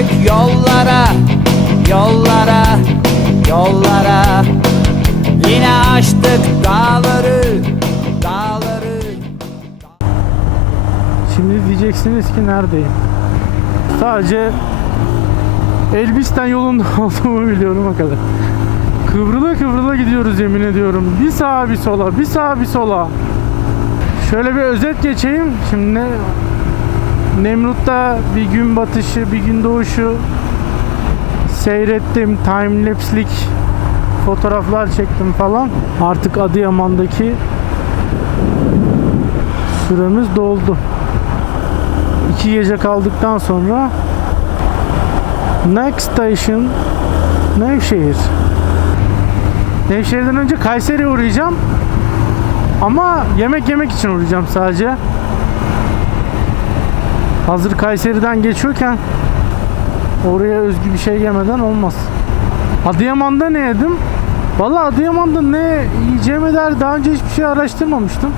düştük yollara Yollara Yollara Yine aştık dağları Dağları Şimdi diyeceksiniz ki neredeyim? Sadece Elbistan yolunda olduğumu biliyorum o kadar. Kıvrıla kıvrıla gidiyoruz yemin ediyorum. Bir sağa bir sola, bir sağa bir sola. Şöyle bir özet geçeyim. Şimdi Nemrut'ta bir gün batışı, bir gün doğuşu seyrettim. Timelapse'lik fotoğraflar çektim falan. Artık Adıyaman'daki süremiz doldu. İki gece kaldıktan sonra Next Station Nevşehir. Nevşehir'den önce Kayseri'ye uğrayacağım. Ama yemek yemek için uğrayacağım sadece. Hazır Kayseri'den geçiyorken oraya özgü bir şey yemeden olmaz. Adıyaman'da ne yedim? Vallahi Adıyaman'da ne yiyeceğime dair daha önce hiçbir şey araştırmamıştım.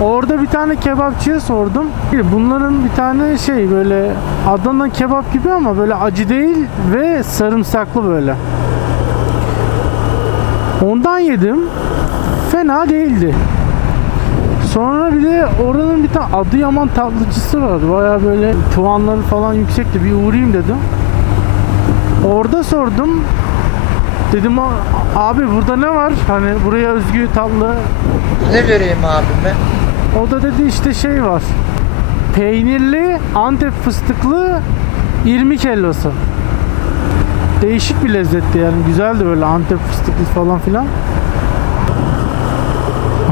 Orada bir tane kebapçıya sordum. Bunların bir tane şey böyle Adana kebap gibi ama böyle acı değil ve sarımsaklı böyle. Ondan yedim. Fena değildi. Sonra bir de oranın bir tane Adıyaman tatlıcısı vardı. Baya böyle puanları falan yüksekti. Bir uğrayayım dedim. Orada sordum. Dedim "A- abi burada ne var? Hani buraya özgü tatlı Ne vereyim abime? o da dedi işte şey var. Peynirli Antep fıstıklı irmik helvası. Değişik bir lezzetti yani. Güzeldi böyle Antep fıstıklı falan filan.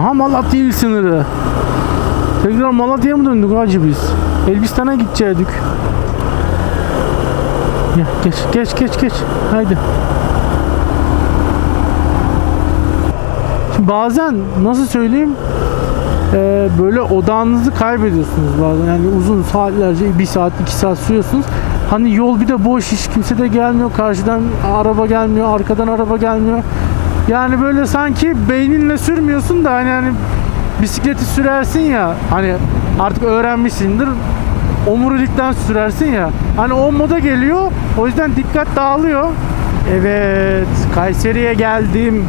Aha Malatya il sınırı. Tekrar Malatya'ya mı döndük hacı biz? Elbistan'a gidecektik. Ya, geç geç geç geç. Haydi. Şimdi bazen nasıl söyleyeyim ee, böyle odağınızı kaybediyorsunuz bazen yani uzun saatlerce bir saat iki saat sürüyorsunuz hani yol bir de boş hiç kimse de gelmiyor karşıdan araba gelmiyor arkadan araba gelmiyor yani böyle sanki beyninle sürmüyorsun da hani, hani bisikleti sürersin ya hani artık öğrenmişsindir omurilikten sürersin ya hani o moda geliyor o yüzden dikkat dağılıyor evet Kayseri'ye geldim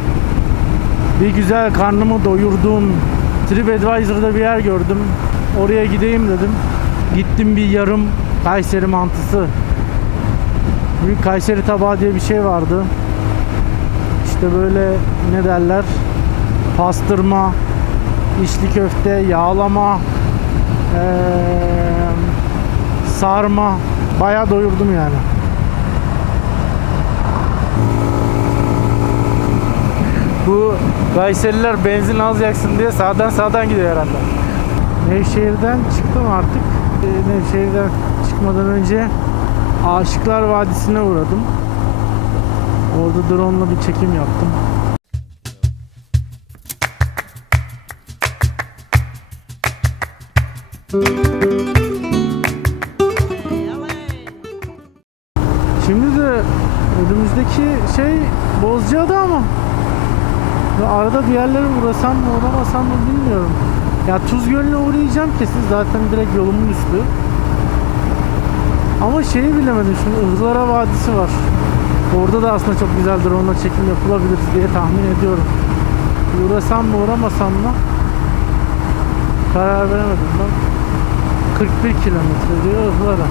bir güzel karnımı doyurdum. TripAdvisor'da bir yer gördüm. Oraya gideyim dedim. Gittim bir yarım Kayseri mantısı. Büyük Kayseri tabağı diye bir şey vardı. İşte böyle ne derler? Pastırma, içli köfte, yağlama, eee, sarma. Bayağı doyurdum yani. Bu Kayseriler benzin az yaksın diye sağdan sağdan gidiyor herhalde. Nevşehir'den çıktım artık. Ee, Nevşehir'den çıkmadan önce Aşıklar Vadisi'ne uğradım. Orada drone'la bir çekim yaptım. Şimdi de önümüzdeki şey Bozcaada ama arada bir yerlere uğrasam mı uğramasam mı bilmiyorum. Ya Tuz Gölü'ne uğrayacağım kesin zaten direkt yolumun üstü. Ama şeyi bilemedim şimdi Ihlara Vadisi var. Orada da aslında çok güzeldir onunla çekim yapılabilir diye tahmin ediyorum. Uğrasam mı uğramasam mı karar veremedim ben. 41 kilometre diyor Ihlara.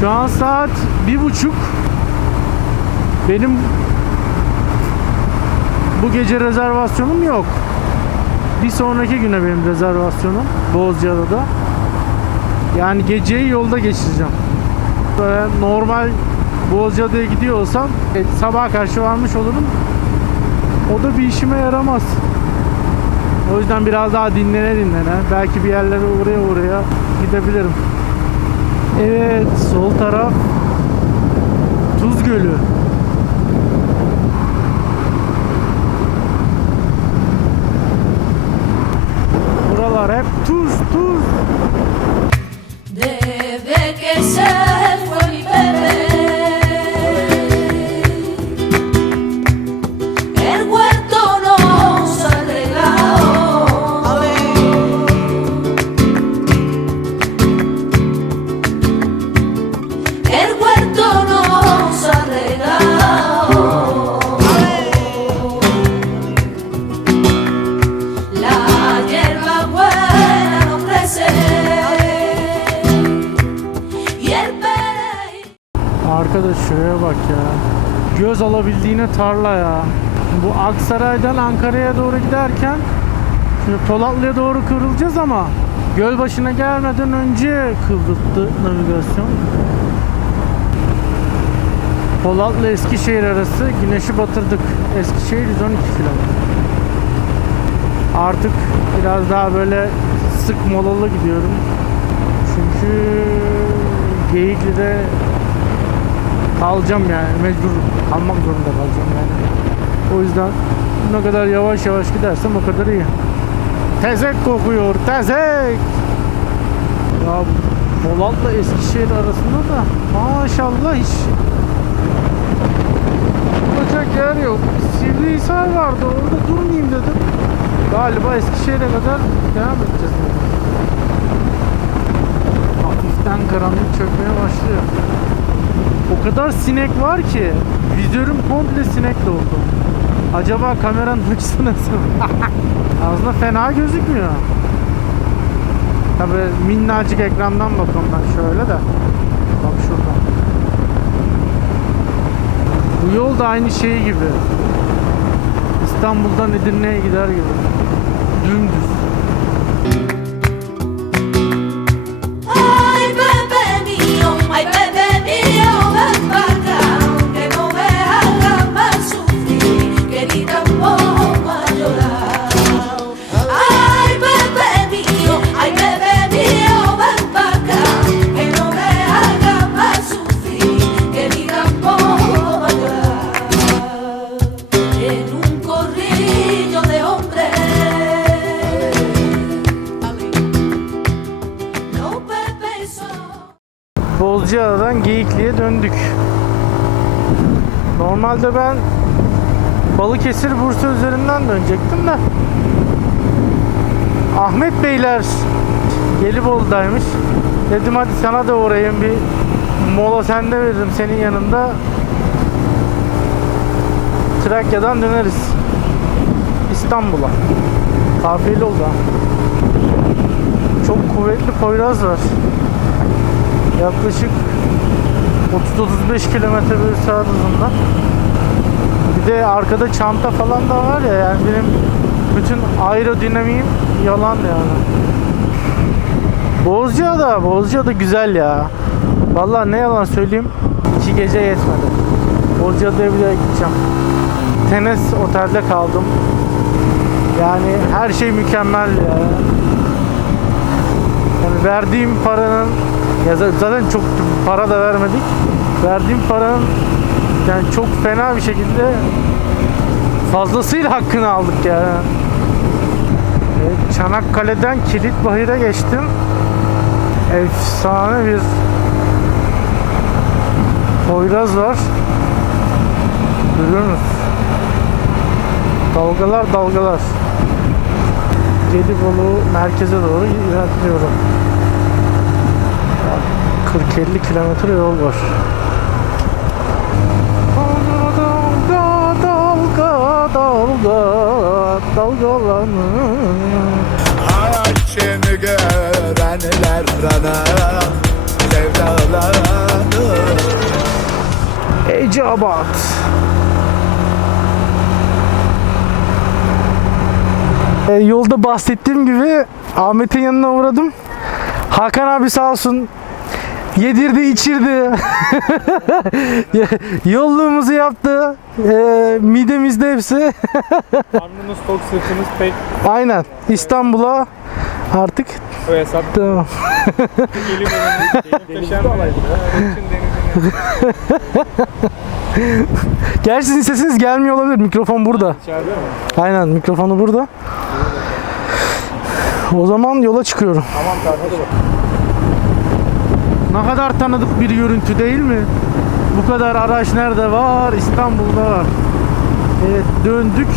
Şu an saat bir buçuk. Benim bu gece rezervasyonum yok. Bir sonraki güne benim rezervasyonum Bozcaada'da. Yani geceyi yolda geçireceğim. Böyle normal Bozcaada'ya gidiyor olsam e, sabaha karşı varmış olurum. O da bir işime yaramaz. O yüzden biraz daha dinlene dinlene belki bir yerlere uğraya uğraya gidebilirim. Evet sol taraf Tuz Gölü. Buralar hep tuz tuz. Desde que bak ya. Göz alabildiğine tarla ya. Bu Aksaray'dan Ankara'ya doğru giderken şimdi Polatlı'ya doğru kıvrılacağız ama Gölbaşı'na gelmeden önce kıvrıldı navigasyon. Polatlı Eskişehir arası güneşi batırdık. Eskişehir 112 kilometre. Artık biraz daha böyle sık molalı gidiyorum. Çünkü Geyikli'de kalacağım yani mecbur kalmak zorunda kalacağım yani. O yüzden ne kadar yavaş yavaş gidersem o kadar iyi. Tezek kokuyor, tezek. Ya Polat'la Eskişehir arasında da maşallah hiç duracak yer yok. Sivrihisar vardı orada durmayayım dedim. Galiba Eskişehir'e kadar devam edeceğiz. Hafiften karanlık çökmeye başlıyor. O kadar sinek var ki vizörüm komple sinek doldu. Acaba kameranın açısı nasıl? Aslında fena gözükmüyor. Tabi minnacık ekrandan bakıyorum ben şöyle de. Bak şuradan. Bu yol da aynı şey gibi. İstanbul'dan Edirne'ye gider gibi. Dümdüz. Normalde ben Balıkesir Bursa üzerinden dönecektim de Ahmet Beyler Gelibolu'daymış. Dedim hadi sana da uğrayayım bir mola sende veririm senin yanında. Trakya'dan döneriz. İstanbul'a. Kafiyeli oldu ha. Çok kuvvetli Poyraz var. Yaklaşık 30-35 kilometre bölü saat hızında. De arkada çanta falan da var ya yani benim bütün aerodinamiğim yalan yani. Bozcaada, Bozcaada güzel ya. Vallahi ne yalan söyleyeyim iki gece yetmedi. Bozcaada'ya daha gideceğim. Tenes otelde kaldım. Yani her şey mükemmel ya. Yani verdiğim paranın ya za- zaten çok para da vermedik. Verdiğim paranın yani çok fena bir şekilde fazlasıyla hakkını aldık yani. Evet, Çanakkale'den Kilitbahir'e geçtim. Efsane bir Poyraz var. Görüyorsunuz. Dalgalar dalgalar. Gelibolu merkeze doğru ilerliyorum. 40-50 kilometre yol var. Dalga dalga dalga dalgalanır. Açını görenler sana sevdalanır Eceabat. E, yolda bahsettiğim gibi Ahmet'in yanına uğradım. Hakan abi sağ olsun yedirdi içirdi. Yolluğumuzu yaptı. E, midemizde hepsi. Karnınız tok sırtınız pek Aynen İstanbul'a artık o hesap tamam. gelip Gerçi sizin sesiniz gelmiyor olabilir. Mikrofon burada. içeride mi? Aynen mikrofonu burada. O zaman yola çıkıyorum. Tamam bak. Ne kadar tanıdık bir görüntü değil mi? Bu kadar araç nerede var? İstanbul'da var. Evet döndük.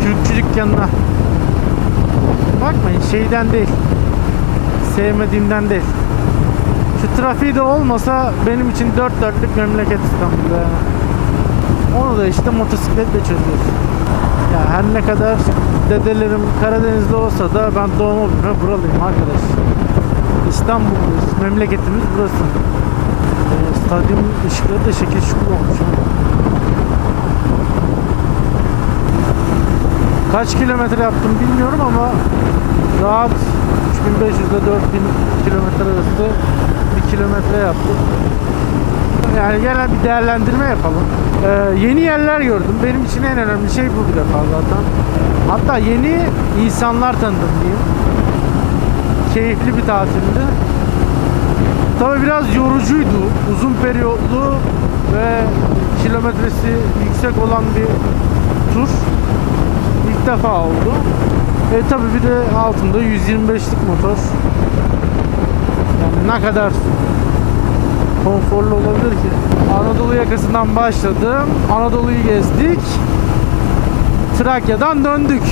Kürkçü dükkanına. Bakmayın şeyden değil. Sevmediğimden değil. Şu trafiği de olmasa benim için dört dörtlük memleket İstanbul'da. Onu da işte motosikletle çözüyoruz. Ya her ne kadar dedelerim Karadeniz'de olsa da ben doğma büyüme buralıyım arkadaş. İstanbul'dayız. Memleketimiz burası. Ee, Stadyum ışıkları da şekil şukul olmuş. Kaç kilometre yaptım bilmiyorum ama rahat 3500 ile 4000 kilometre arası bir kilometre yaptım. Yani genel bir değerlendirme yapalım. Ee, yeni yerler gördüm. Benim için en önemli şey bu bir defa zaten. Hatta yeni insanlar tanıdım diyeyim. Keyifli bir tatildi. Tabii biraz yorucuydu. Uzun periyotlu ve kilometresi yüksek olan bir tur. İlk defa oldu. E tabii bir de altında 125'lik motor. Yani ne kadar konforlu olabilir ki? Anadolu yakasından başladım. Anadolu'yu gezdik. Trakya'dan döndük.